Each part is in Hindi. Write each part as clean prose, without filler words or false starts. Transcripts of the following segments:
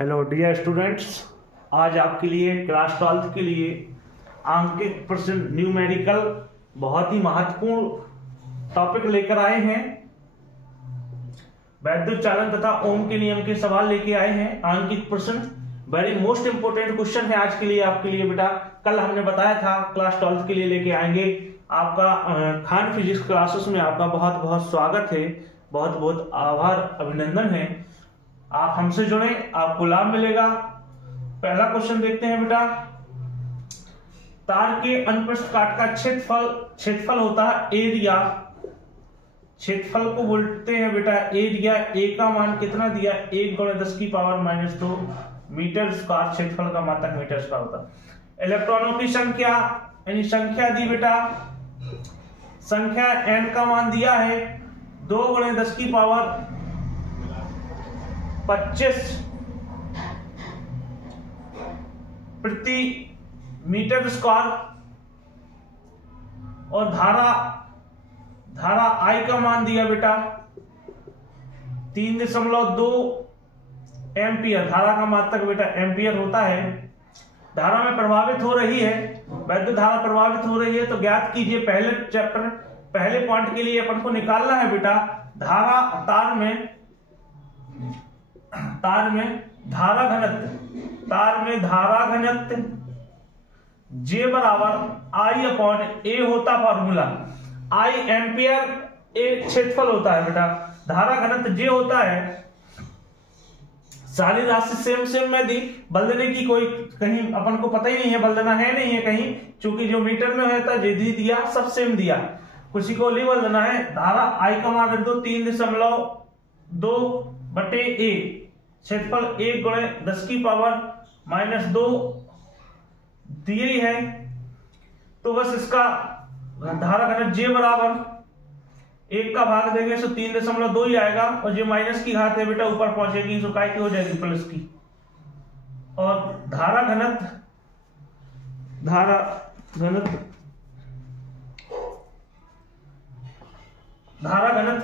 हेलो डियर स्टूडेंट्स, आज आपके लिए क्लास 12 के लिए आंकिक प्रश्न न्यूमेरिकल बहुत ही महत्वपूर्ण टॉपिक लेकर आए हैं। वैद्युत चालन तथा ओम के नियम के सवाल लेके आए हैं। आंकिक प्रश्न वेरी मोस्ट इंपोर्टेंट क्वेश्चन है आज के लिए आपके लिए बेटा। कल हमने बताया था क्लास 12 के लिए लेके आएंगे। आपका खान फिजिक्स क्लासेस में आपका बहुत बहुत स्वागत है, बहुत बहुत आभार अभिनंदन है। आप हमसे जुड़े, आपको लाभ मिलेगा। पहला क्वेश्चन देखते हैं बेटा। तार के अनुप्रस्थ काट का क्षेत्रफल होता है एरिया। क्षेत्रफल को बोलते हैं बेटा एरिया। ए का मान कितना दिया? 1 × 10⁻² मीटर स्क्वायर। क्षेत्रफल का मात्रक मीटर स्क्वायर होता है। इलेक्ट्रॉनों की संख्या यानी संख्या दी बेटा। संख्या n का मान दिया है 2 × 10⁻25 प्रति मीटर स्क्वायर। और धारा I का मान दिया बेटा 3.2 एम्पियर। धारा का मात्रक बेटा एम्पियर होता है। धारा में प्रभावित हो रही है, वैद्युत धारा प्रभावित हो रही है, तो ज्ञात कीजिए। पहले चैप्टर पहले पॉइंट के लिए अपन को निकालना है बेटा धारा तार में धारा घनत्व J बराबर I/A होता फॉर्मूला। I एम्पियर, A क्षेत्रफल होता है बेटा। धारा घनत्व J होता है। सारी राशि सेम में दी। बल देने की कोई कहीं अपन को पता ही नहीं है, बल देना है नहीं है कहीं, क्योंकि जो मीटर में होता है जे दिया सब सेम दिया। किसी को नहीं बल देना है। धारा I का मान रख दो 3.2/A। क्षेत्रफल 1 × 10⁻² दिए ही है, तो बस इसका धारा घनत्व J बराबर 1 का भाग देंगे तो 3.2 ही आएगा। और जो माइनस की घात है बेटा ऊपर पहुंचेगी तो काय की हो जाएगी प्लस की। और धारा घनत्व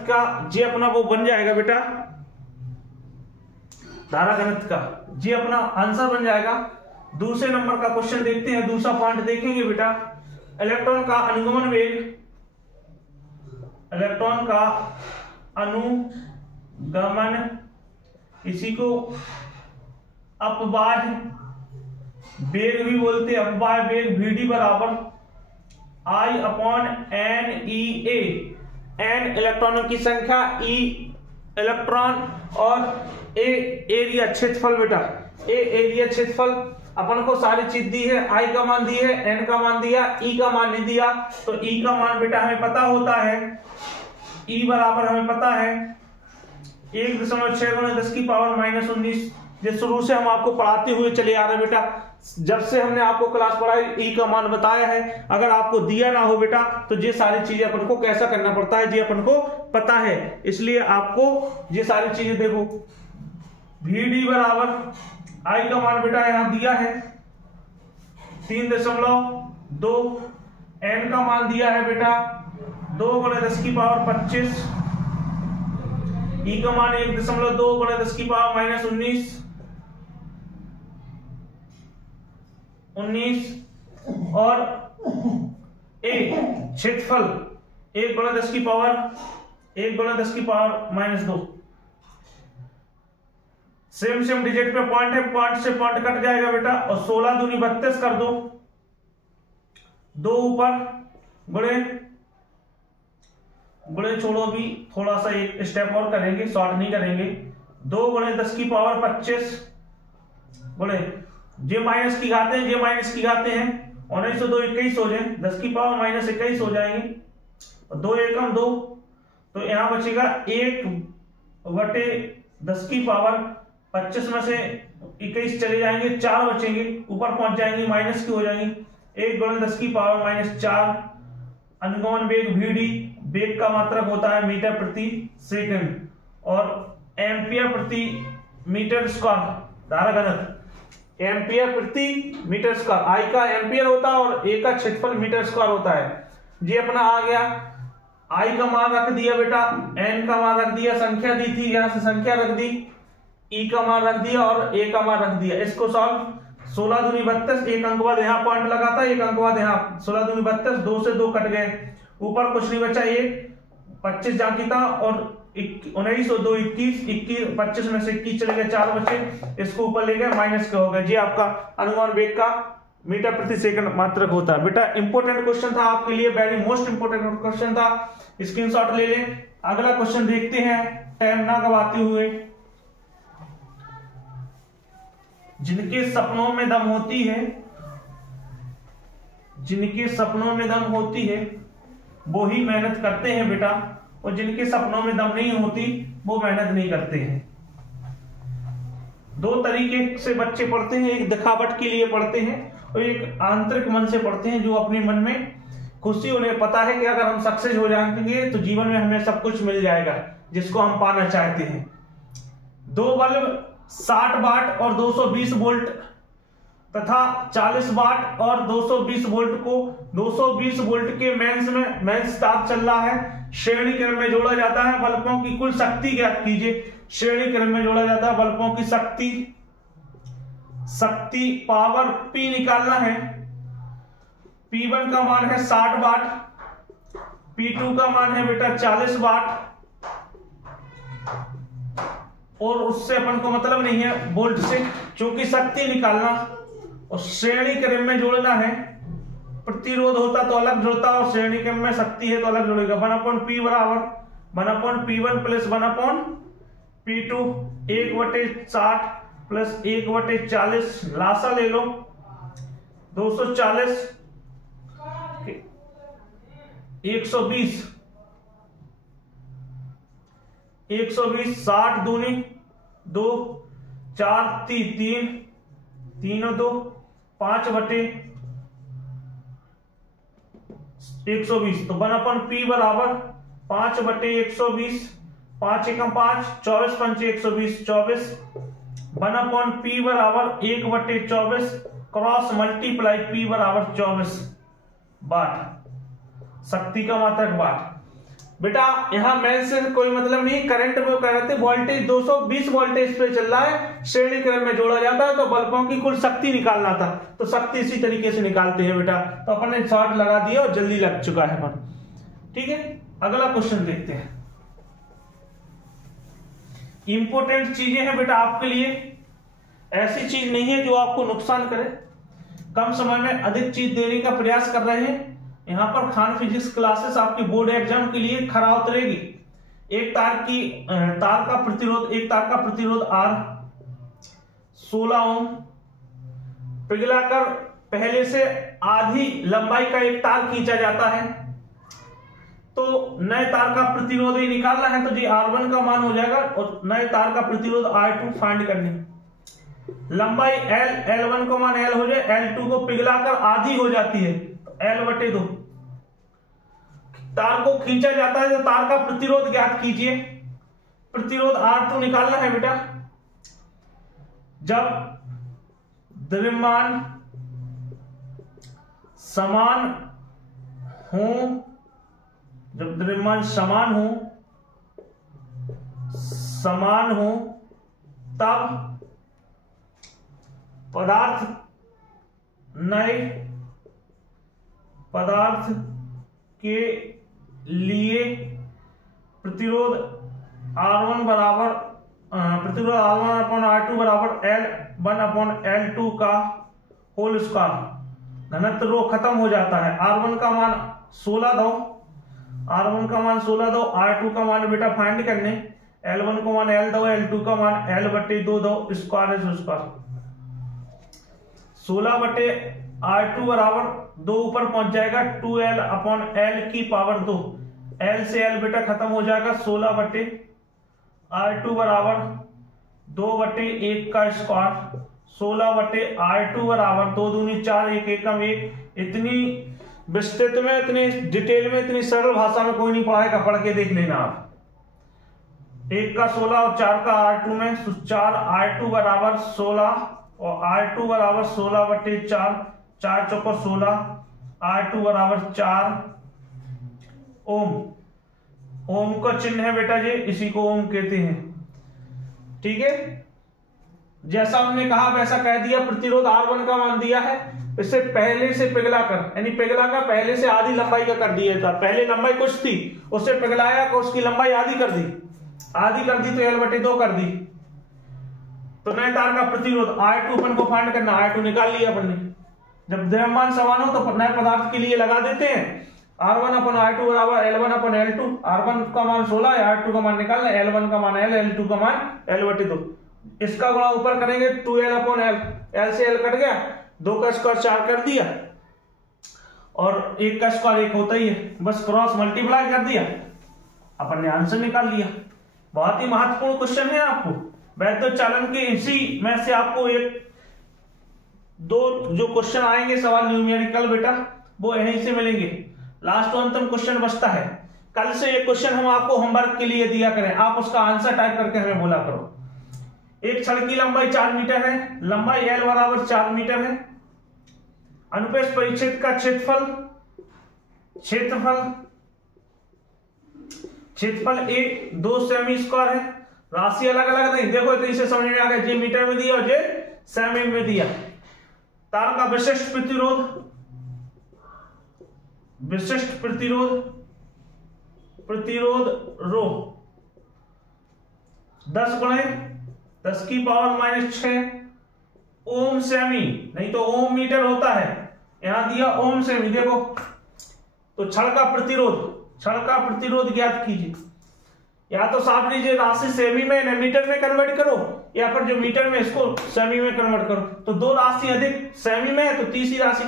का J अपना वो बन जाएगा बेटा। धारा घनत्व का J अपना आंसर बन जाएगा। दूसरे नंबर का क्वेश्चन देखते हैं। दूसरा पॉइंट देखेंगे बेटा। इलेक्ट्रॉन का अनुगमन इसी को अपवाह वेग भी बोलते हैं। अपवाह वेग Vd बराबर I/NEA। n इलेक्ट्रॉनों की संख्या, E इलेक्ट्रॉन और A एरिया क्षेत्रफल बेटा। A एरिया क्षेत्रफल अपन को सारी चीज दी है। I का मान दी है, n का मान दिया, E का मान नहीं दिया। तो E का मान बेटा हमें पता होता है। E बराबर हमें पता है 1.6 × 10⁻−19। जो शुरू से हम आपको पढ़ाते हुए चले आ रहे बेटा। जब से हमने आपको क्लास पढ़ाई E का मान बताया है। अगर आपको दिया ना हो बेटा तो ये सारी चीजें अपन को कैसा करना पड़ता है ये अपन को पता है। इसलिए आपको ये सारी चीजें देखो। Vd बराबर I का मान बेटा यहां दिया है 3.2। n का मान दिया है बेटा 2 × 10⁻25। E का मान 1.2 × 10⁻−19 और A क्षेत्रफल 1 × 10⁻−2। सेम डिजिट पे पॉइंट है, पॉइंट से पॉइंट कट जाएगा बेटा। और 16 दूनी 32 कर दो, 2 ऊपर गुणे छोड़ो। भी थोड़ा सा एक स्टेप और करेंगे, शॉर्ट नहीं करेंगे। 2 × 10⁻25 गुणे जे माइनस की घाते हैं, जे माइनस की घाते हैं 19 से 2 21 हो जाए, 10⁻−21 हो जाएंगे। 2 एकम 2, तो यहां बचेगा 1/10⁻25 में से 21 चले जाएंगे, 4 बचेंगे, ऊपर पहुंच जाएंगे, माइनस की हो जाएंगी। 1 × 10⁻−4। अनुगमन वेग Vd, वेग का मात्रक होता है मीटर प्रति सेकंड और एम्पियर प्रति मीटर स्क्वायर। धारा घनत्व एम्पियर प्रति मीटर स्क्वायर। I का एम्पियर होता है और A का क्षेत्रफल मीटर स्क्वायर होता है। ये अपना आ गया। I का मान रख दिया बेटा, N का मान रख दिया, संख्या दी थी यहां से संख्या रख दी। ई का मान रख दिया और ए का मान रख दिया। इसको सॉल्व 16 दूनी 32, एक अंक बाद यहाँ पॉइंट लगा था, एक अंक बाद यहाँ 16 दूनी 32, 2 से 2 कट गए, ऊपर कुछ नहीं बचा, 1 25 जाकी था और 19 और 2 21, 25 में से 21 चले गए, 4 बचे, इसको ऊपर ले गए, माइनस के हो गए। जी आपका अनुमान वेग का मीटर प्रति सेकंड मात्रक होता है। बेटा इंपॉर्टेंट क्वेश्चन था आपके लिए, वेरी मोस्ट इंपॉर्टेंट क्वेश्चन था, स्क्रीनशॉट ले लें। अगला क्वेश्चन देखते हैं टाइम ना गवाते हुए। जिनके सपनों में दम होती है, जिनके सपनों में दम होती है वो ही मेहनत करते हैं बेटा, और जिनके सपनों में दम नहीं होती वो मेहनत नहीं करते हैं। 2 तरीके से बच्चे पढ़ते हैं, एक दिखावट के लिए पढ़ते हैं और एक आंतरिक मन से पढ़ते हैं, जो अपने मन में खुशी, उन्हें पता है कि अगर हम सक्सेस हो जाएंगे तो जीवन में हमें सब कुछ मिल जाएगा जिसको हम पाना चाहते हैं। 2 बल्ब 60 वाट और 220 वोल्ट तथा 40 वाट और 220 वोल्ट को 220 वोल्ट के मेंस तार चल रहा है, श्रेणी क्रम में जोड़ा जाता है। बल्बों की कुल शक्ति ज्ञात कीजिए। श्रेणी क्रम में जोड़ा जाता है, बल्बों की शक्ति पावर P निकालना है। P1 का मान है 60 वाट, P2 का मान है बेटा 40 वाट, और उससे अपन को मतलब नहीं है वोल्ट से, क्योंकि शक्ति निकालना और श्रेणी क्रम में जोड़ना है। प्रतिरोध होता तो अलग जुड़ता और श्रेणी क्रम में शक्ति है तो अलग जुड़ेगा। 1/P बराबर 1/P1 plus 1/P2, 1/60 plus 1/40, Lasa ले लो 240, 120, 60 दूनी 2, 4 3 3 और 2 5/120, तो 1/P बराबर 5/120, 5 एकम 5, 24 पंचे 120, 24, 1/P बराबर 1/24 क्रॉस मल्टीप्लाई P बराबर 24 वाट, शक्ति का मात्रक वाट। बेटा यहां मेंस से कोई मतलब नहीं, करंट में कह रहे थे वोल्टेज 220 वोल्टेज पे चल रहा है, श्रेणी क्रम में जोड़ा जाता है, तो बल्बों की कुल शक्ति निकालना था, तो शक्ति इसी तरीके से निकालते हैं बेटा। तो अपन ने शॉर्ट लगा दिया और जल्दी लग चुका है अपन। ठीक है, अगला क्वेश्चन देखते हैं। इंपॉर्टेंट चीजें हैं बेटा आपके लिए, ऐसी चीज नहीं है जो आपको नुकसान करे। कम समय में अधिक चीज देने का प्रयास कर रहे हैं। यहां पर खान फिजिक्स क्लासेस आपके बोर्ड एग्जाम के लिए खरा उतरेगी। एक तार का प्रतिरोध R 16 ओम पिघलाकर पहले से आधी लंबाई का एक तार खींचा जाता है, तो नए तार का प्रतिरोध ही निकालना है, तो जी R1 का मान हो जाएगा और नए तार का प्रतिरोध R2 फाइंड करनी है। लंबाई L1 का मान L हो जाए, L2 को पिघलाकर आधी हो जाती है, L/2 तार को खींचा जाता है, तो तार का प्रतिरोध ज्ञात कीजिए। प्रतिरोध R2 निकालना है बेटा। जब द्रव्यमान समान समान हो तब नए पदार्थ के लिए प्रतिरोध R1 अपन R2 बराबर L1/L2 का होल स्क्वायर। घनत्व रो खत्म हो जाता है। R1 का मान 16 दो, R2 का मान बेटा फाइंड करने, L1 का मान L दो, L2 का मान L/2 दो, स्क्वायर है स्क्वायर। 16/R2 बराबर 2 ऊपर पहुंच जाएगा 2L/L की पावर 2, L से L बेटा खत्म हो जाएगा। 16/R2 बराबर 2/1 का स्क्वायर। 16/R2 बराबर 2 दूनी 4, 1 एकम 1। इतनी विस्तृत में, इतनी डिटेल में, इतनी सरल भाषा में कोई नहीं पढ़ाएगा, पढ़ के देख लेना आप। 1 का 16 और 4 का R2 में 4R2 बराबर 16 और R2 बराबर 16/4, 4 चौको 16, R2 बराबर 4 ओम। ओम का चिन्ह है बेटा जी, इसी को ओम कहते हैं। ठीक है, जैसा हमने कहा वैसा कह दिया। प्रतिरोध R1 का मान दिया है, इसे पहले से पिघलाकर, यानी पिघला का पहले से आधी लंबाई का कर दिया था। पहले लंबाई कुछ थी, उसे पिघलाया को उसकी लंबाई आधी कर दी तो L/2 कर दी। तो नए तार का प्रतिरोध R2 अपन को फाइंड करना, R2 निकाल लिया अपन ने। जब द्रव्यमान समान हो तो नए पदार्थ के लिए लगा देते हैं। R1/R2 बराबर L1/L2। R1 का मान 16 है, R2 का मान निकालना, L1 का मान L, L2 का मान L/2। इसका गुणा ऊपर करेंगे 2L/L, L से L कट गया, 2 का स्क्वायर 4 कर दिया और 1 का स्क्वायर 1 होता ही है, बस क्रॉस मल्टीप्लाई कर दिया, अपन ने आंसर निकाल लिया। बहुत ही महत्वपूर्ण क्वेश्चन है। आपको वैद्युत चालन के इसी में से आपको एक दो जो क्वेश्चन आएंगे सवाल न्यूमेरिकल बेटा, वो यहीं से मिलेंगे। लास्ट और अंतिम क्वेश्चन बचता है। कल से एक क्वेश्चन हम आपको होमवर्क के लिए दिया करें, आप उसका आंसर टाइप करके हमें बोला करो। एक छड़ की लंबाई 4 मीटर है, लंबाई L बराबर 4 मीटर है। अनुप्रस्थ परिच्छेद का क्षेत्रफल A 2 सेमी स्क्वायर है। राशि अलग अलग नहीं, देखो तो इसे समझ में आ गया, जे मीटर में दिया और जे सेमी में दिया। तार का विशिष्ट प्रतिरोध रो 10 × 10⁻⁻6 ओम सेमी, नहीं तो ओम मीटर होता है, यहां दिया ओम सेमी। देखो तो छड़ का प्रतिरोध ज्ञात कीजिए। या तो साफ लीजिए राशि सेमी में मीटर में कन्वर्ट करो, या फिर जो मीटर में इसको सेमी में कन्वर्ट करो। तो 2 राशि अधिक सेमी में है तो तीसरी राशि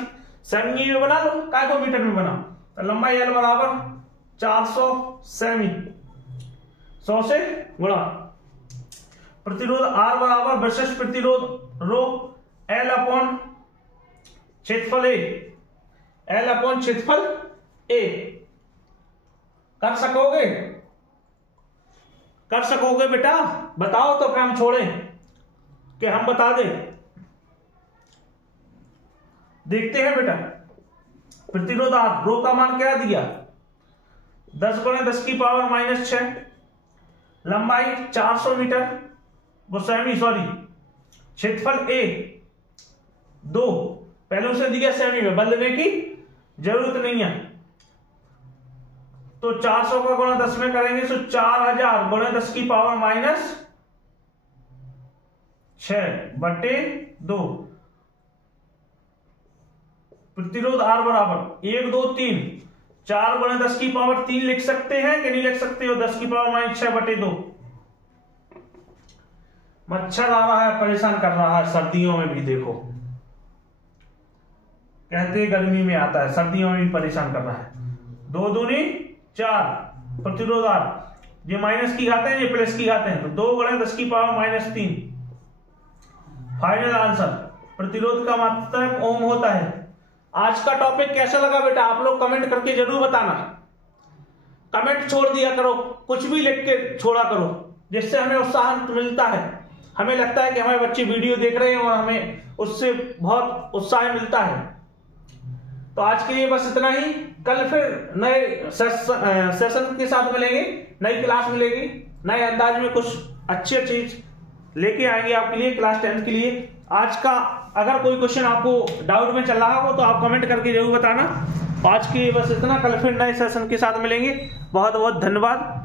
सेमी में बना लो, काय को मीटर में बनाओ। तो लंबाई L बराबर 400 सेमी, 100 से गुणा। प्रतिरोध R बराबर विशिष्ट प्रतिरोध रो L/क्षेत्रफल A। कर सकोगे बेटा? बताओ तो फिर हम छोड़ें कि हम बता दें। देखते हैं बेटा, प्रतिरोध R, रो का मान क्या दिया 10 × 10⁻⁻6, लंबाई 400 मीटर, वो सेमी सॉरी, क्षेत्रफल A 2, पहले उसे दिया सेमी में, बदलने की जरूरत नहीं है। तो 400 का गुणा 10 में करेंगे तो 4000 × 10⁻6/2। प्रतिरोध R बराबर 1 2 3, 4 × 10⁻3 लिख सकते हैं कि नहीं लिख सकते हो? 10⁻6/2। मच्छर आ रहा है, परेशान कर रहा है, सर्दियों में भी देखो, कहते गर्मी में आता है, सर्दियों में भी परेशान कर रहा है। 2 दूनी 4, प्रतिरोध R, ये माइनस की घाते हैं, ये प्लस की घाते हैं, तो 2 × 10⁻3। फाइनल आंसर, प्रतिरोध का मात्रक ओम होता है। आज का टॉपिक कैसा लगा बेटा? आप लोग कमेंट करके जरूर बताना। कमेंट छोड़ दिया करो, कुछ भी लिख के छोड़ा करो, जिससे हमें उत्साह मिलता है। हमें लगता है कि हमारे बच्चे वीडियो देख रहे हैं और हमें उससे बहुत उत्साह मिलता है। तो आज के लिए बस इतना ही। कल फिर नए सेशन के साथ मिलेंगे, नई क्लास मिलेगी, नए अंदाज में कुछ अच्छी चीज लेके आएंगे आपके लिए, क्लास 10 के लिए। आज का अगर कोई क्वेश्चन आपको डाउट में चल रहा हो तो आप कमेंट करके जरूर बताना। आज के लिए बस इतना, कल फिर नए सेशन के साथ मिलेंगे। बहुत बहुत धन्यवाद।